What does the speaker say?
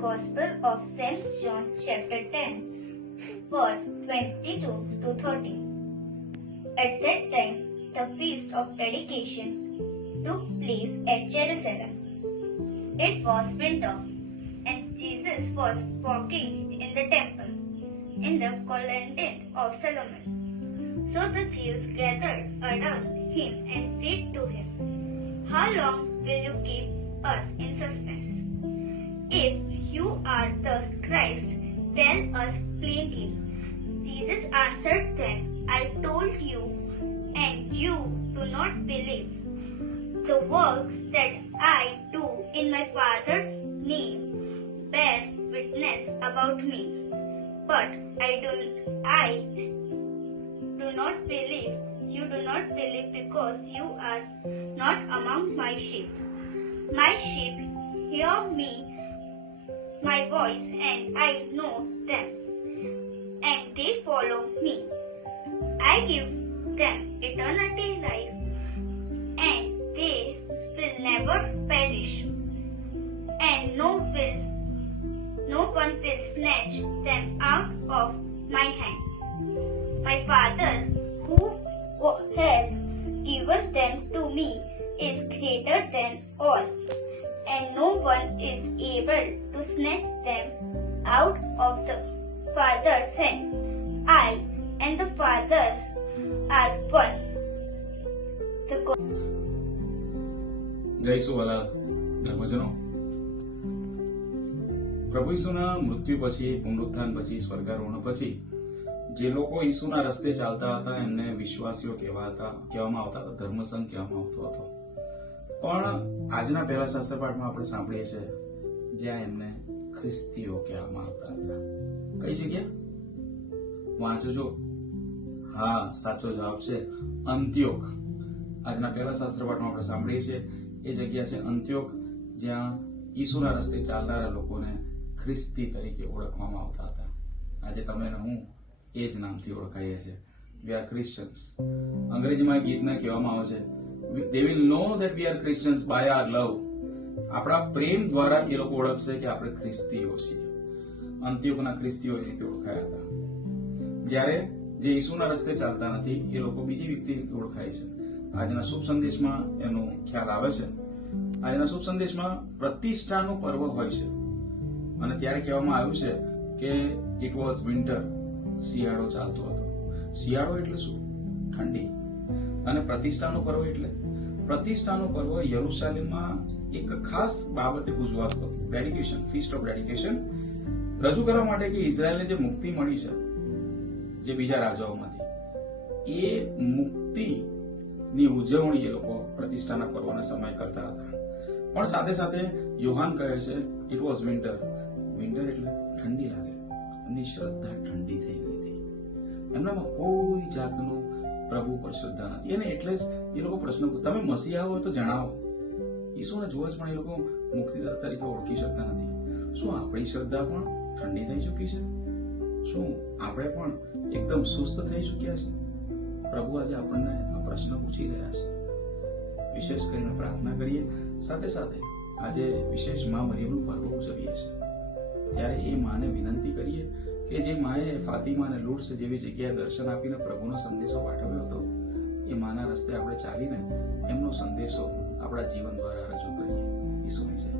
Gospel of St. John, chapter 10, verse 22 to 30. At that time, the feast of dedication took place at Jerusalem. It was winter, and Jesus was walking in the temple in the colonnade of Solomon. So the Jews gathered around him and said to him, How long will you keep us in suspense? Us plainly. Jesus answered them, I told you, and you do not believe. The works that I do in my Father's name bear witness about me. But I do I do not believe. You do not believe because you are not among my sheep. My sheep hear me my voice and I know them and they follow me. I give them eternity life and they will never perish and no will no one will snatch them out of my hand. My Father who has given them to me is greater than all and no one is able to snatch them out of the Father's hand. I and the Father are one. The પ્રભુ ઈસુના મૃત્યુ પછી, પુનરુત્થાન પછી, સ્વર્ગારોહણ પછી, જે લોકો ઈસુના રસ્તે ચાલતા હતા, એમને વિશ્વાસીઓ કહેવાતા કહેવામાં આવતા હતા, ધર્મસંઘ કહેવામાં આવતો હતો પણ આજના પહેલા શાસ્ત્ર પાઠમાં આપણે સાંભળીએ છીએ, જ્યાં એમને ખ્રિસ્તીઓ કહેવામાં આવતા હતા. કઈ જગ્યા? વાંચો જો હા, સાચો જવાબ છે અંત્યોક. આજના પહેલા શાસ્ત્ર પાઠમાં આપણે સાંભળીએ છીએ, એ જગ્યા છે અંત્યોક, જ્યાં ઈસુના રસ્તે ચાલનારા લોકોને ખ્રિસ્તી તરીકે ઓળખવામાં આવતા હતા. આજે તમે અને હું એ જ નામથી ઓળખાઈએ છીએ. વી આર ક્રિશ્ચન્સ અંગ્રેજીમાં ગીતને કહેવામાં આવે છે they will know that we are Christians by our love આપણા પ્રેમ દ્વારા એ લોકો ઓળખશે કે આપણે ખ્રિસ્તીઓ છીએ. અંત્યોકના ખ્રિસ્તીઓ એ રીતે ઓળખાયા હતા. જ્યારે જે ઈસુના રસ્તે ચાલતા નથી, એ લોકો બીજી વ્યક્તિ ઓળખાય છે. આજના શુભ સંદેશમાં એનો ખ્યાલ આવે છે. આજના શુભ સંદેશમાં પ્રતિષ્ઠાનું પર્વ હોય છે. અને ત્યારે કહેવામાં આવ્યું છે કે ઇટ વોઝ વિન્ટર શિયાળો ચાલતો હતો. શિયાળો એટલે શું? ઠંડી. અને પ્રતિષ્ઠાનો પર્વ એટલે? પ્રતિષ્ઠાનો પર્વ યરુશાલેમમાં એક ખાસ બાબતે ઉજવાતો. હતું ડેડિકેશન ફીસ્ટ ઓફ ડેડિકેશન રજૂ કરવા માટે કે ઇઝરાયલને જે મુક્તિ મળી છે, જે બીજા રાજાઓમાંથી, એ મુક્તિની ઉજવણી એ લોકો પ્રતિષ્ઠાના પર્વના સમય કરતા હતા. પણ સાથે સાથે યોહાન કહે છે ઇટ વોઝ વિન્ટર વિન્ટર એટલે ઠંડી લાગે. એમની શ્રદ્ધા ઠંડી થઈ ગઈ હતી. એમનામાં કોઈ જાતનું પ્રભુ પર શ્રદ્ધા નથી. અને એટલે જ એ લોકો પ્રશ્ન તમે મસીહા હોય તો જણાવો. ઈસુને જુઓ જ પણ એ લોકો મુક્તિદાતા તરીકે ઓળખી શકતા નથી. શું આપણી શ્રદ્ધા પણ ઠંડી થઈ ચૂકી છે? શું આપણે પણ એકદમ સુસ્ત થઈ ચૂક્યા છે? પ્રભુ આજે આપણને આ પ્રશ્ન પૂછી રહ્યા છે. વિશેષ કરીને પ્રાર્થના કરીએ. સાથે સાથે આજે વિશેષ મા મરિયમનું પર્વ ઉજવીએ છીએ. ત્યારે એ માને વિનંતી કરીએ કે જે માએ ફાતિમા અને જેવી જગ્યાએ દર્શન આપીને પ્રભુનો સંદેશો પાઠવ્યો હતો, એ માના રસ્તે આપણે ચાલીને એમનો સંદેશો આપણા જીવન દ્વારા રજૂ કરીએ. ઈસુની જય.